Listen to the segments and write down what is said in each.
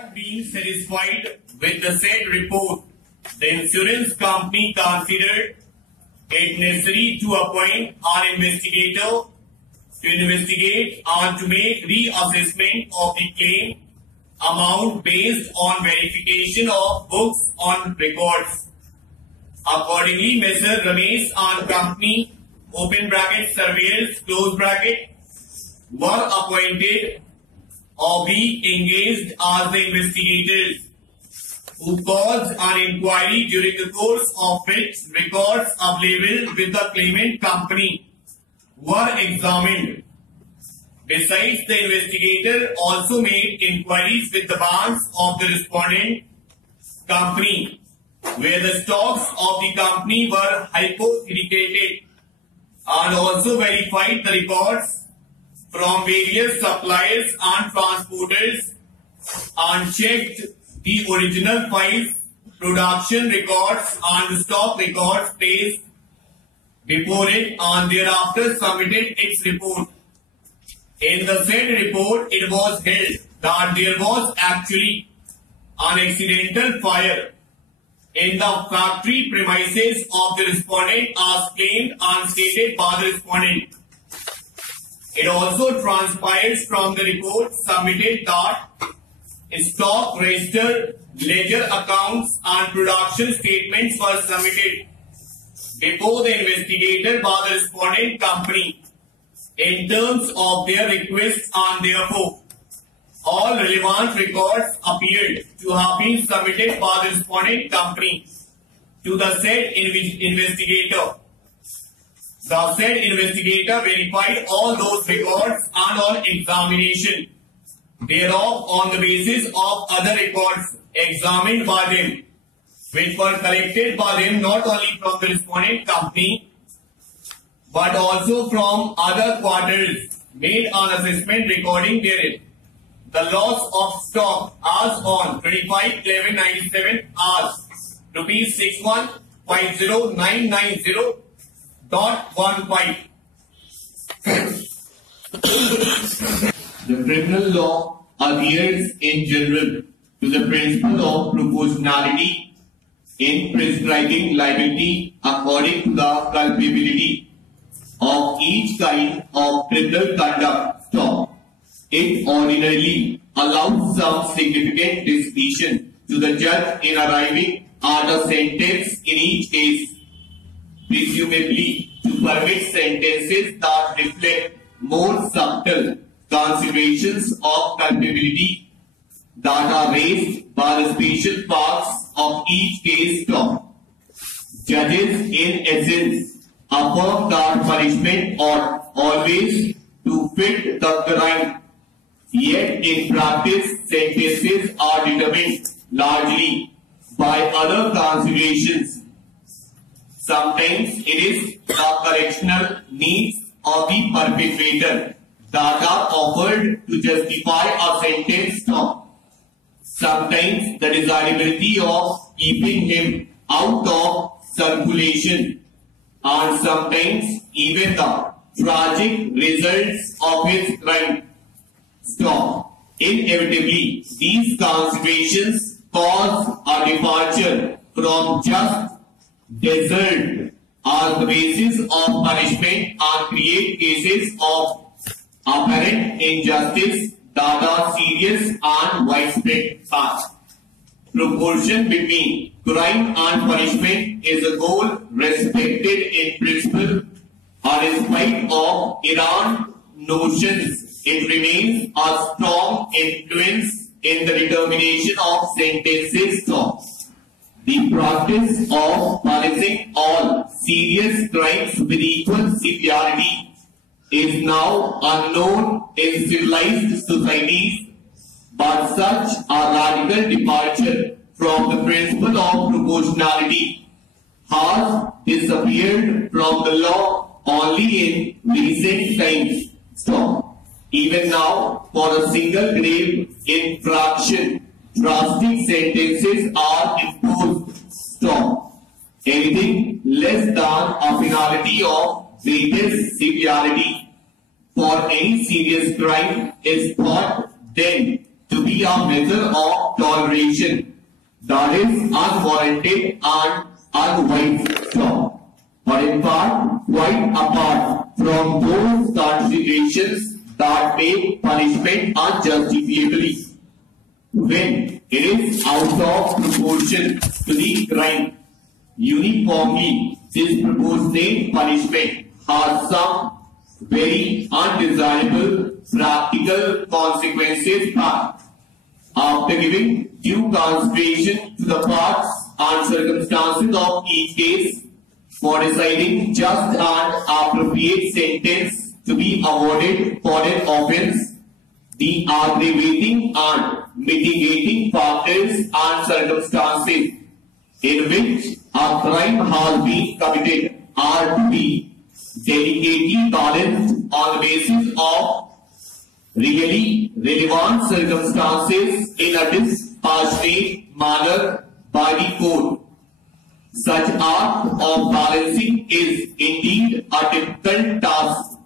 Not being satisfied with the said report, the insurance company considered it necessary to appoint an investigator to investigate and to make reassessment of the claim amount based on verification of books on records. Accordingly, Mr. Ramesh and company, open bracket, surveyors, close bracket, were appointed or be engaged as the investigators who caused an inquiry, during the course of which records available with the claimant company were examined. Besides, the investigator also made inquiries with the banks of the respondent company, where the stocks of the company were hypothecated, and also verified the records from various suppliers and transporters, and checked the original files, production records and stock records placed before it, and thereafter submitted its report. In the said report, it was held that there was actually an accidental fire in the factory premises of the respondent as claimed and stated by the respondent. It also transpires from the report submitted that stock register, ledger accounts and production statements were submitted before the investigator by the respondent company in terms of their request, and therefore all relevant records appeared to have been submitted by the respondent company to the said investigator. The said investigator verified all those records, and on examination thereof, on the basis of other records examined by them, which were collected by them not only from the respondent company but also from other quarters, made an assessment recording therein the loss of stock as on 25/11/97 as rupees 61,50990.15. The criminal law adheres in general to the principle of proportionality in prescribing liability according to the culpability of each kind of criminal conduct. Stop. It ordinarily allows some significant discretion to the judge in arriving at a sentence in each case, presumably to permit sentences that reflect more subtle considerations of culpability that are raised by the special parts of each case. Stop. Judges, in essence, affirm that punishment ought always to fit the crime. Yet in practice, sentences are determined largely by other considerations. Sometimes it is the correctional needs of the perpetrator that are offered to justify a sentence. Sometimes the desirability of keeping him out of circulation, and sometimes even the tragic results of his crime. Stop. Inevitably, these considerations cause a departure from just desert as the basis of punishment and create cases of apparent injustice that are serious and widespread. Proportion between crime and punishment is a goal respected in principle, and in spite of Iran notions, it remains a strong influence in the determination of sentences. The practice of punishing all serious crimes with equal severity is now unknown in civilized societies, but such a radical departure from the principle of proportionality has disappeared from the law only in recent times. Stop. Even now, for a single grave infraction, drastic sentences are imposed. Stop. Anything less than a penalty of greatest severity for any serious crime is thought then to be be a measure of toleration, that is unwarranted and unwise stop, but in part quite apart from those considerations that make punishment unjustifiably, when it is out of proportion to the crime. Uniformly disproportionate punishment has some very undesirable practical consequences, but after giving due consideration to the parts and circumstances of each case for deciding just and appropriate sentence to be awarded for an offence, the aggravating and mitigating factors and circumstances in which a crime has been committed are to be delicately balanced on the basis of really relevant circumstances in a dispassionate manner by the court. Such act of balancing is indeed a difficult task.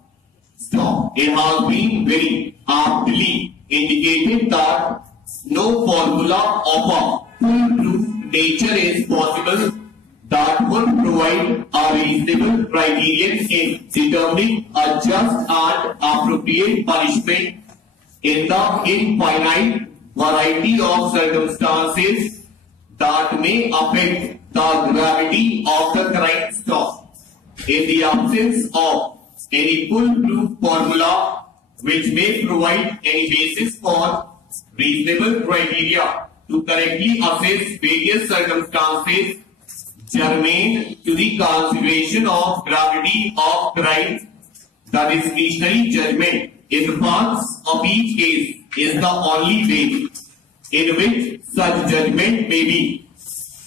So, it has been very aptly indicated that no formula of a foolproof nature is possible that would provide a reasonable criterion in determining a just and appropriate punishment in the infinite variety of circumstances that may affect the gravity of the crime. Stop. In the absence of any foolproof formula which may provide any basis for reasonable criteria to correctly assess various circumstances germane to the consideration of gravity of crime, the discretionary judgment in the facts of each case is the only way in which such judgment may be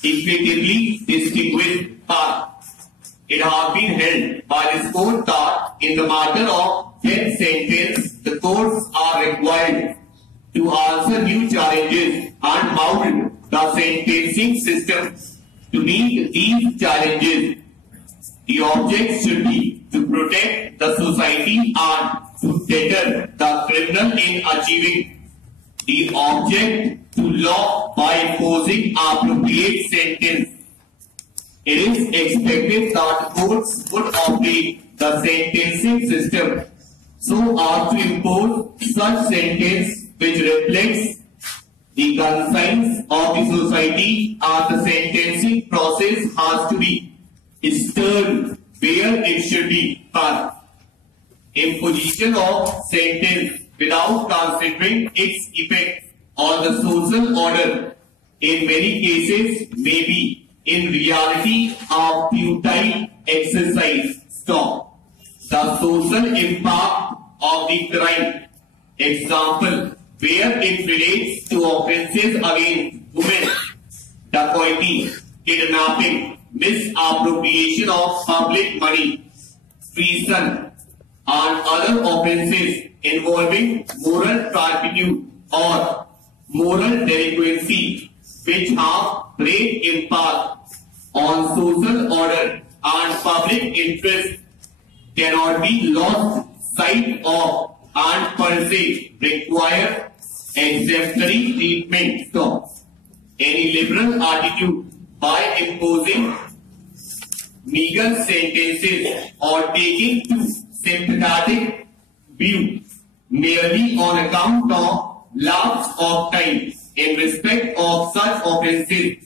effectively distinguished. It has been held by this court that in the matter of death sentence, the courts are required to answer new challenges and mould the sentencing system to meet these challenges. The object should be to protect the society and to deter the criminal in achieving the object to law by imposing appropriate sentence. It is expected that courts would operate the sentencing system so as to impose such sentence which reflects the conscience of the society, and the sentencing process has to be stern where it should be. Imposition of sentence without considering its effect on the social order in many cases may be in reality a futile exercise. Stop. The social impact of the crime. Example, where it relates to offences against women, dacoity, kidnapping, misappropriation of public money, treason, and other offences involving moral turpitude or moral delinquency which have great impact on social order and public interest cannot be lost sight of and per se require exemplary treatment. So, any liberal attitude by imposing meager sentences or taking too sympathetic view merely on account of lapse of time in respect of such offences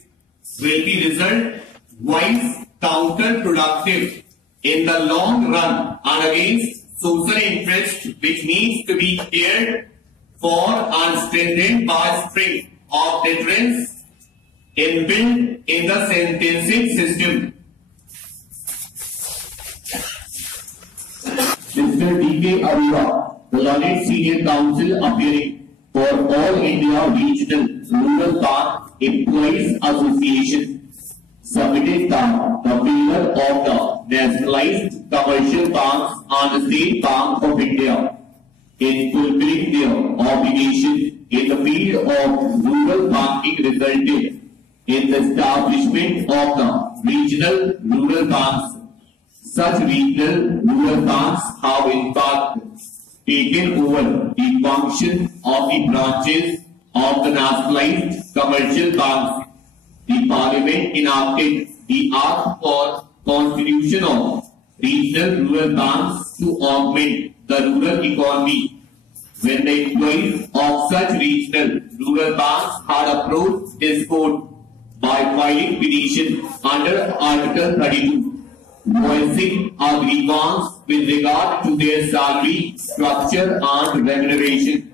will be result-wise counterproductive in the long run and against social interest which needs to be cared for and strengthened by spring of deterrence inbuilt in the sentencing system. Mr. D.K. Arora, the learned senior counsel appearing for All India Regional Rural Bank Employees Association, submitted that the failure of the nationalized commercial banks and the State Bank of India in fulfilling their obligation in the field of rural banking resulted in the establishment of the regional rural banks. Such regional rural banks have in fact taken over the function of the branches of the nationalized commercial banks. The Parliament enacted the Act for Constitution of Regional Rural Banks to augment the rural economy. When the employees of such regional rural banks had approached this court by filing petition under Article 32, voicing a grievance with regard to their salary, structure and remuneration,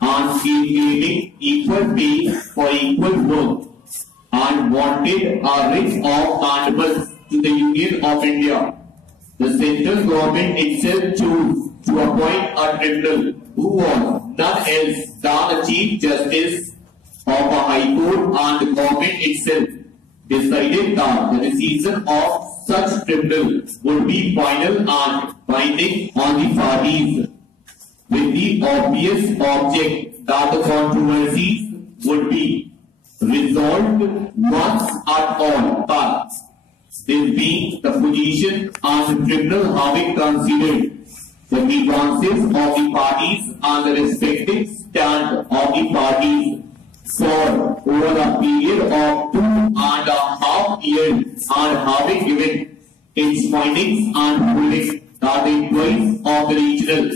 and claiming equal pay for equal work, and wanted a writ of mandamus to the Union of India, the central government itself chose to appoint a tribunal who was none else than the Chief Justice of a High Court, and the government itself decided that the decision of such tribunal would be final and binding on the parties, with the obvious object that the controversies would be resolved once at all. But this being the position, and the tribunal having considered the grievances of the parties and the respective stand of the parties for over a period of 2.5 years, and having given its findings and ruling that the employees of the regional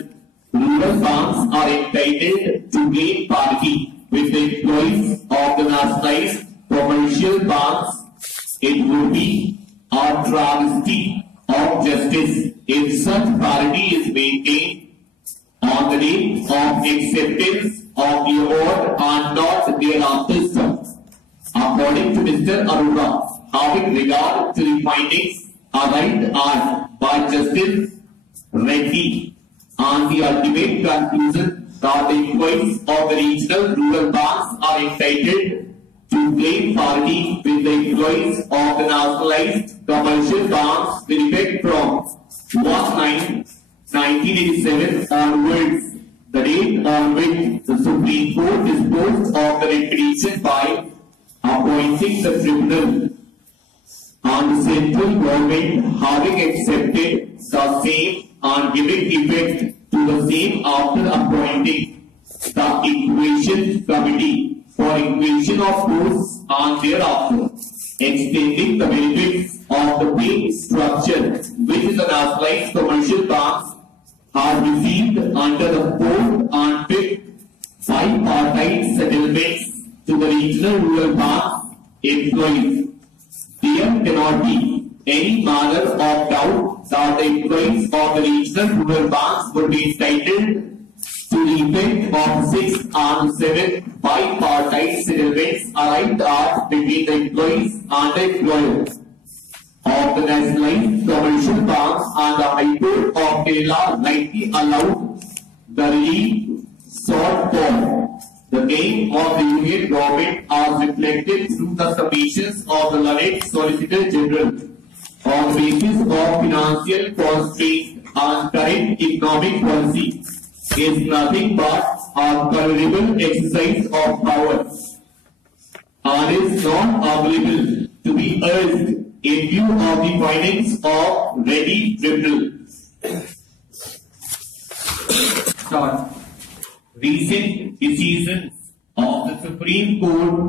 rural banks are entitled to gain parity with the employees of the nationalized commercial banks, it would be a travesty of justice if such parity is maintained on the date of acceptance of the award and not thereafter stopped. According to Mr. Arora, having regard to the findings arrived at by Justice Reddy and the ultimate conclusion that the employees of the regional rural banks are entitled to claim parity with the employees of the nationalized commercial banks with effect from 1/9/1987 onwards, the date on which the Supreme Court disposed of the petition by appointing the tribunal, and the central government having accepted the same and giving effect to the same after appointing the Equation Committee for equation of posts, and thereafter extending the benefits of the pay structure which the nationalized commercial banks have received under the 4th and 5th bipartite settlements to the regional rural banks employees. There cannot be any manner of doubt that the employees of the regional rural banks would be entitled to the effect of 6th and 7th bipartite settlements arrived at between the employees and the employers of the nationalized commercial banks, and the High Court of Kerala rightly allowed the relief sought for. The aim of the Union government as reflected through the submissions of the learned Solicitor General on the basis of financial constraints and current economic policy is nothing but a culpable exercise of power, and is not available to be urged in view of the findings of Reddy Tribunal. Recent decisions of the Supreme Court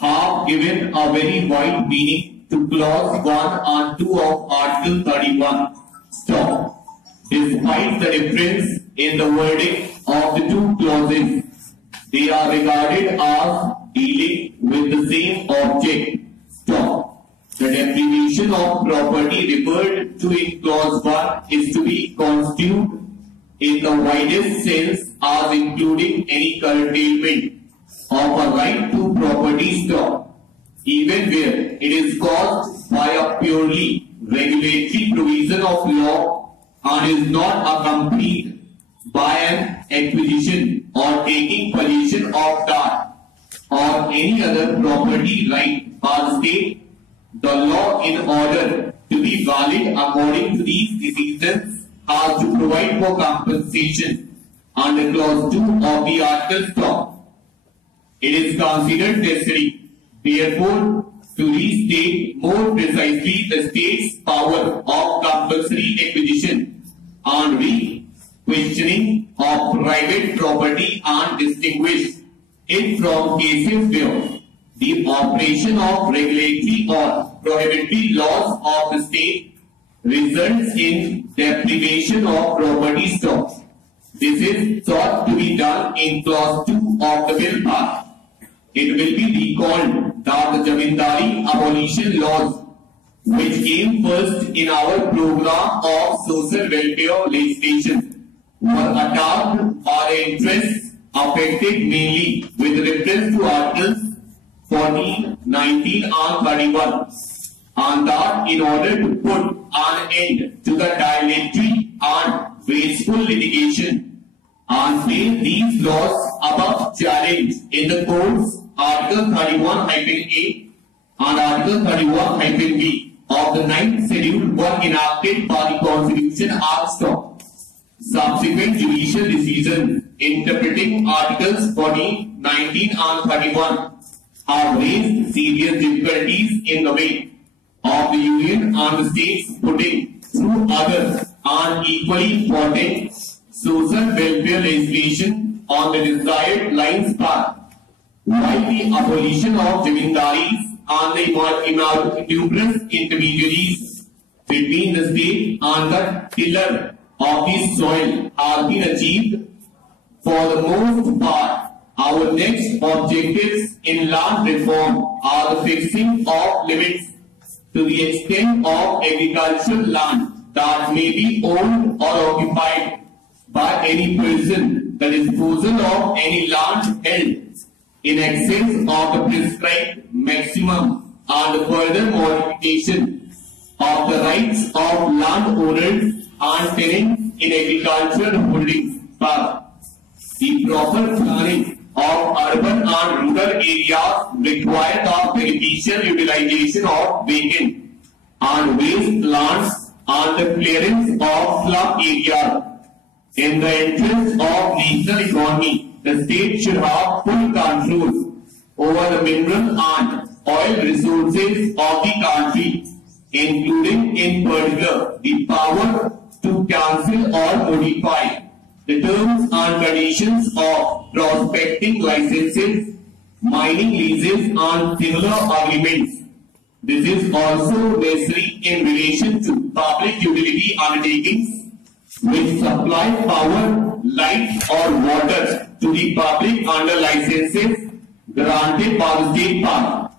have given a very wide meaning to clause 1 and 2 of Article 31. Stop. Despite the difference in the wording of the two clauses, they are regarded as dealing with the same object. Stop. The deprivation of property referred to in clause 1 is to be construed in the widest sense as including any curtailment of a right to property stock, even where it is caused by a purely regulatory provision of law and is not accompanied by an acquisition or taking possession of that or any other property right by the state. The law, in order to be valid according to these decisions, has to provide for compensation under clause 2 of the article stop. It is considered necessary, therefore, to restate more precisely the state's power of compulsory acquisition and re-questioning of private property and distinguish it from cases where the operation of regulatory or prohibitory laws of the state results in deprivation of property stocks. This is thought to be done in clause 2 of the bill part. It will be recalled that the Jamindari abolition laws, which came first in our program of social welfare legislation, were attacked by interests affected mainly with reference to Articles 14, 19 and 31, and that in order to put an end to the dilatory and wasteful litigation and place these laws above challenge in the courts, Article 31-A and Article 31-B of the 9th schedule were enacted by the Constitution Act of. Subsequent judicial decisions interpreting Articles 14, 19 and 31 have raised serious difficulties in the way of the Union and the states putting through other and equally important social welfare legislation on the desired lines path. While the abolition of jamindaris and the numerous intermediaries between the state and the tiller of the soil have been achieved, for the most part, our next objectives in land reform are the fixing of limits to the extent of agricultural land that may be owned or occupied by any person, the disposal of any land held in excess of the prescribed maximum, and the further modification of the rights of landowners and tenants in agricultural holdings power. The proper planning of urban and rural areas require the beneficial utilization of vacant and waste lands and the clearance of slum areas. In the interest of national economy, the state should have full control over the mineral and oil resources of the country, including in particular the power to cancel or modify the terms and conditions of prospecting licenses, mining leases and similar agreements. This is also necessary in relation to public utility undertakings which supply power, light or water to the public under licenses granted by the state power.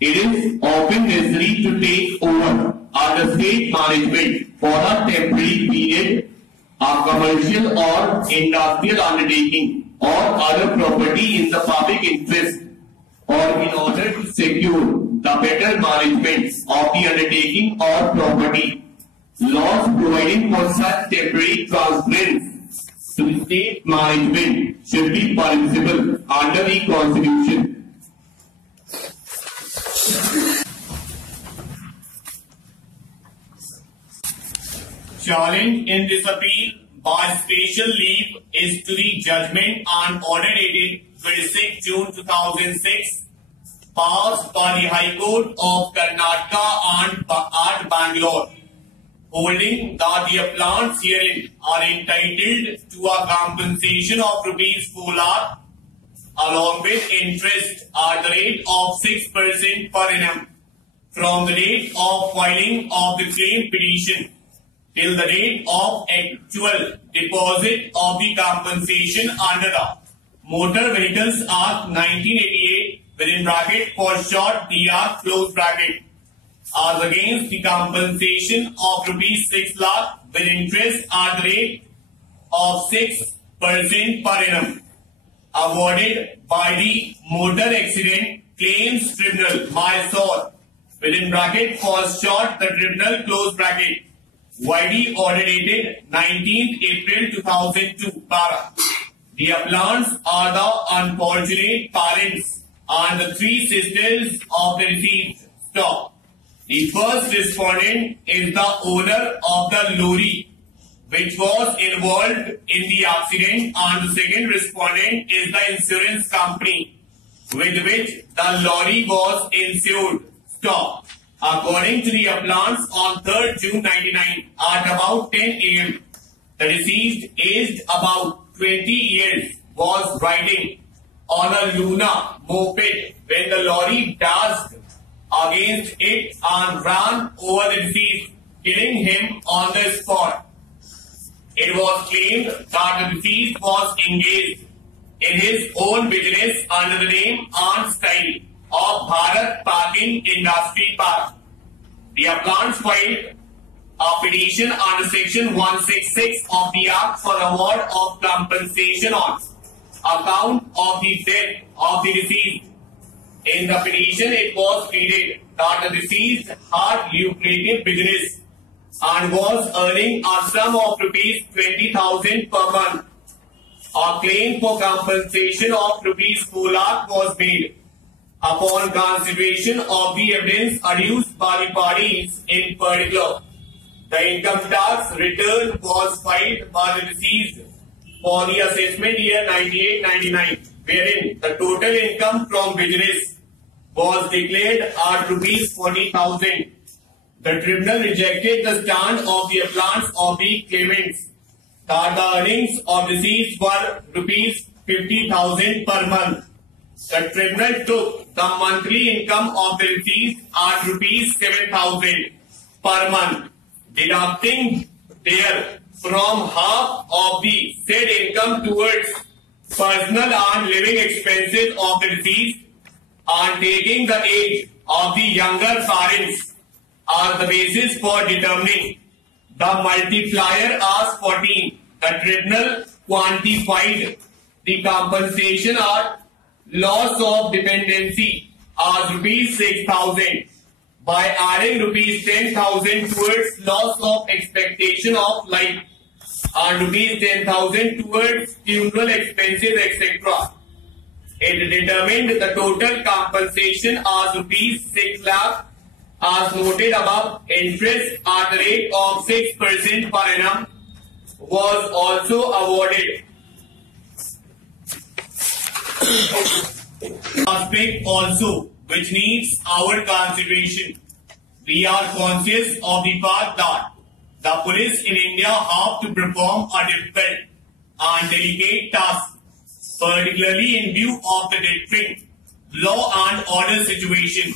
It is often necessary to take over under state management for a temporary period a commercial or industrial undertaking or other property in the public interest, or in order to secure the better management of the undertaking or property. Laws providing for such temporary transference to state management should be permissible under the Constitution. Challenge in this appeal by special leave is to the judgment and order dated 26 June 2006 passed by the High Court of Karnataka and at Bangalore, holding that the appellants herein are entitled to a compensation of rupees 4 lakh along with interest at the rate of 6% per annum from the date of filing of the claim petition till the date of actual deposit of the compensation under the Motor Vehicles Act 1988 within bracket for short DR close bracket, as against the compensation of rupees 6 lakh with interest at the rate of 6% per annum awarded by the Motor Accident Claims Tribunal, Mysore, within bracket for short the tribunal close bracket, YD order dated 19th April 2002 para. The appellants are the unfortunate parents and the 3 sisters of the deceased stock. The first respondent is the owner of the lorry which was involved in the accident, and the second respondent is the insurance company with which the lorry was insured stock. According to the appellants, on 3rd June 1999 at about 10 a.m., the deceased, aged about 20 years, was riding on a Luna moped when the lorry dashed against it and ran over the deceased, killing him on the spot. It was claimed that the deceased was engaged in his own business under the name and style of Bharat Parking Industry Park. The appellants filed a petition under Section 166 of the Act for award of compensation on account of the death of the deceased. In the petition, it was pleaded that the deceased had lucrative business and was earning a sum of rupees 20,000 per month. A claim for compensation of rupees 4 lakh was made. Upon consideration of the evidence adduced by the parties in particular, the income tax return was filed by the deceased for the assessment year 98-99, wherein the total income from business was declared at rupees 40,000. The tribunal rejected the stand of the appellants of the claimants that the earnings of deceased were rupees 50,000 per month. The tribunal took the monthly income of the deceased at rupees 7,000 per month, deducting therefrom half of the said income towards personal and living expenses of the deceased, and taking the age of the younger parents as the basis for determining the multiplier as 14. The tribunal quantified the compensation at loss of dependency as rupees 6,000 by adding rupees 10,000 towards loss of expectation of life and rupees 10,000 towards funeral expenses, etc. It determined the total compensation as rupees 6 lakh as noted above. Interest at the rate of 6% per annum was also awarded. Aspect also which needs our consideration. We are conscious of the fact that the police in India have to perform a difficult and delicate task, particularly in view of the different law and order situation,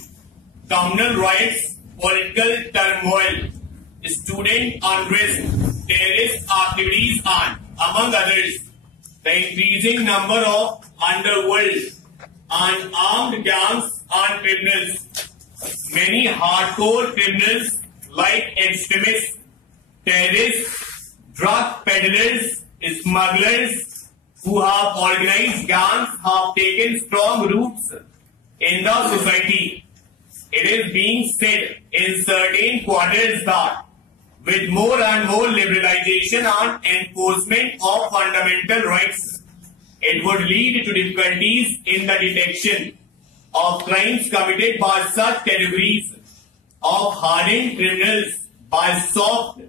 communal riots, political turmoil, student unrest, terrorist activities, and, among others, the increasing number of underworld and armed gangs and criminals. Many hardcore criminals like extremists, terrorists, drug peddlers, smugglers who have organized gangs have taken strong roots in the society. It is being said in certain quarters that with more and more liberalization and enforcement of fundamental rights, it would lead to difficulties in the detection of crimes committed by such categories of hardened criminals by soft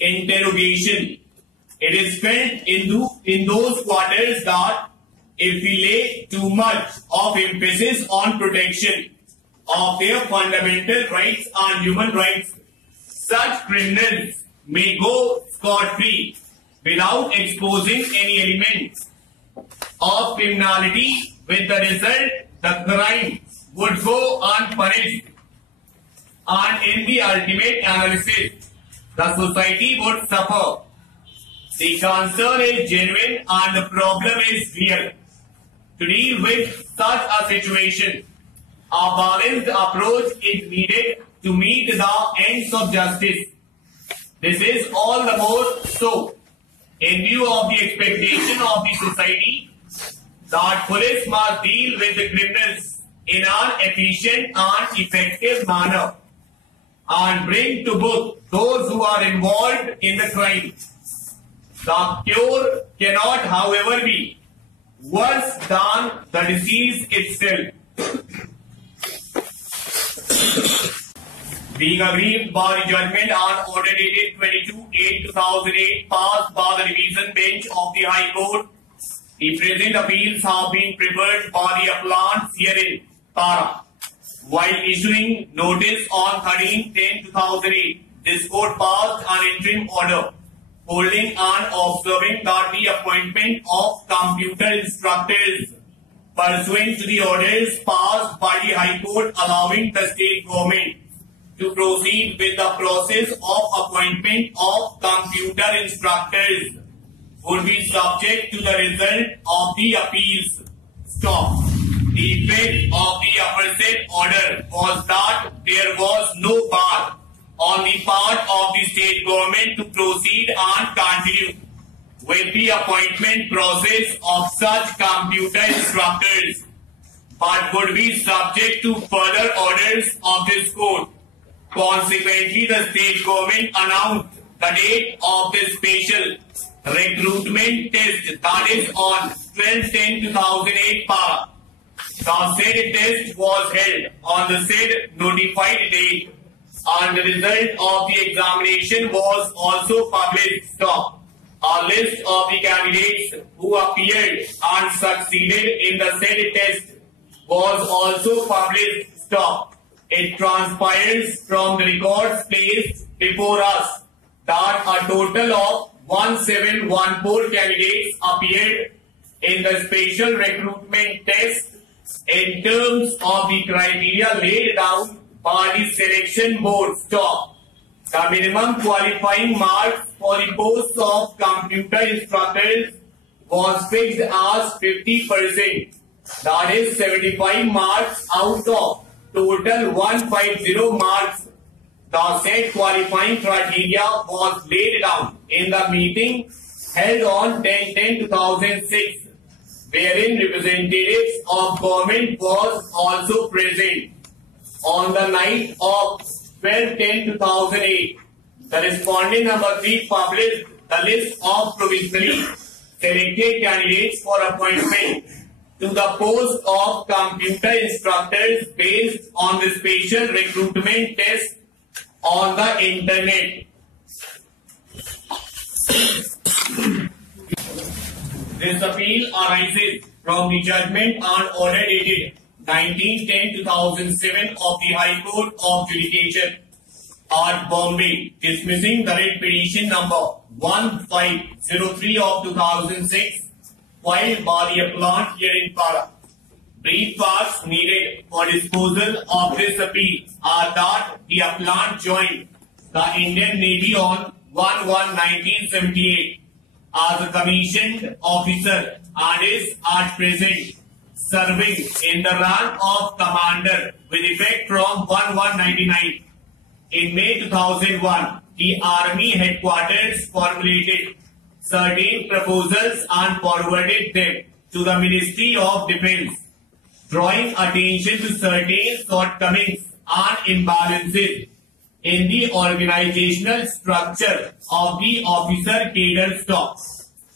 interrogation. It is felt in those quarters that if we lay too much of emphasis on protection of their fundamental rights and human rights, such criminals may go scot-free without exposing any elements of criminality, with the result the crime would go unpunished, and in the ultimate analysis the society would suffer. The concern is genuine and the problem is real. To deal with such a situation, a balanced approach is needed to meet the ends of justice. This is all the more so in view of the expectation of the society that police must deal with the criminals in an efficient and effective manner and bring to book those who are involved in the crime. The cure cannot, however, be worse than the disease itself. Being aggrieved by the judgment and order dated 22/8/2008 passed by the Division Bench of the High Court, the present appeals have been preferred by the appellants herein para. While issuing notice on 13/10/2008, this court passed an interim order holding and observing that the appointment of computer instructors pursuant to the orders passed by the High Court allowing the state government to proceed with the process of appointment of computer instructors would be subject to the result of the appeals. Stop. The effect of the aforesaid order was that there was no bar on the part of the state government to proceed and continue with the appointment process of such computer instructors, but would be subject to further orders of this court. Consequently, the state government announced the date of the special recruitment test, that is on 12/10/2008 para. The said test was held on the said notified date, and the result of the examination was also published. Stop. A list of the candidates who appeared and succeeded in the said test was also published. Stop. It transpires from the records placed before us that a total of 1714 candidates appeared in the special recruitment test in terms of the criteria laid down by the selection board. Stop. The minimum qualifying marks for the posts of computer instructors was fixed as 50%. That is 75 marks out of total 150 marks. The said qualifying criteria was laid down in the meeting held on 10/10/2006, wherein representatives of government was also present. On the night of 12/10/2008, the respondent number 3 published the list of provisionally selected candidates for appointment to the post of computer instructors based on the special recruitment test on the internet. This appeal arises from the judgment and order dated 19/10/2007 of the High Court of Judication at Bombay, dismissing the writ petition number 1503 of 2006, filed by the appellant here in Para. Brief facts needed for disposal of this appeal are that the appellant joined the Indian Navy on 1/1/1978 as a commissioned officer and is at present serving in the rank of commander with effect from 1/1/99. In May 2001, the Army headquarters formulated certain proposals and forwarded them to the Ministry of Defence, drawing attention to certain shortcomings and imbalances in the organizational structure of the officer cadre stock.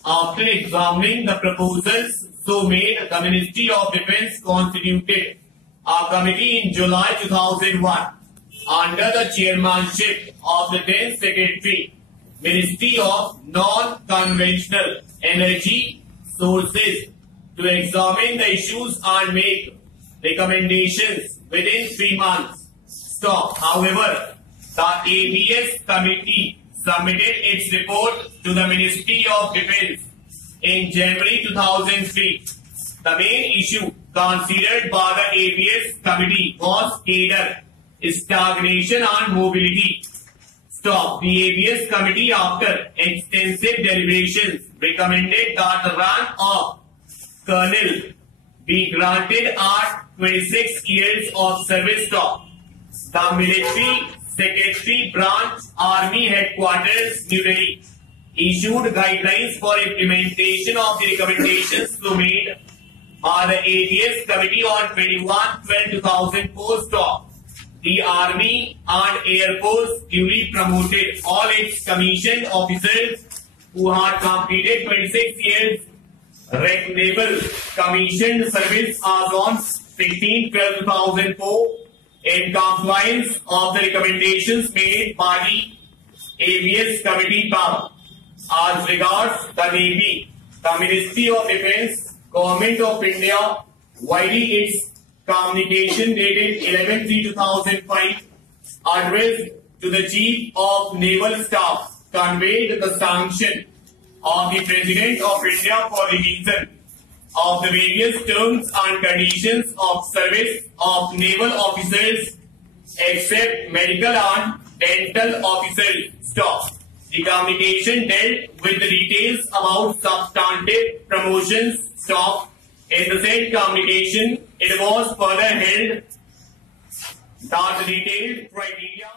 After examining the proposals so made, the Ministry of Defence constituted a committee in July 2001 under the chairmanship of the then Secretary, Ministry of Non-Conventional Energy Sources, to examine the issues and make recommendations within 3 months. Stop. However, the ABS committee submitted its report to the Ministry of Defence in January 2003. The main issue considered by the ABS committee was cadre stagnation and mobility. Stop. The ABS committee, after extensive deliberations, recommended that the rank of colonel be granted at 26 years of service. Stop. The Military Secretary Branch, Army Headquarters, New Delhi, issued guidelines for implementation of the recommendations so made by the ABS committee on 21/12/2004. Stop. The Army and Air Force duly promoted all its commissioned officers who had completed 26 years naval commissioned service as on 16/12/2004 in compliance of the recommendations made by the ABS committee power. As regards the Navy, the Ministry of Defence, Government of India, widely its communication dated 11/3/2005, addressed to the Chief of Naval Staff, conveyed the sanction of the President of India for revision of the various terms and conditions of service of naval officers except medical and dental officers. Stop. The communication dealt with the details about substantive promotions. Stop. In the said communication, it was further held that the detailed criteria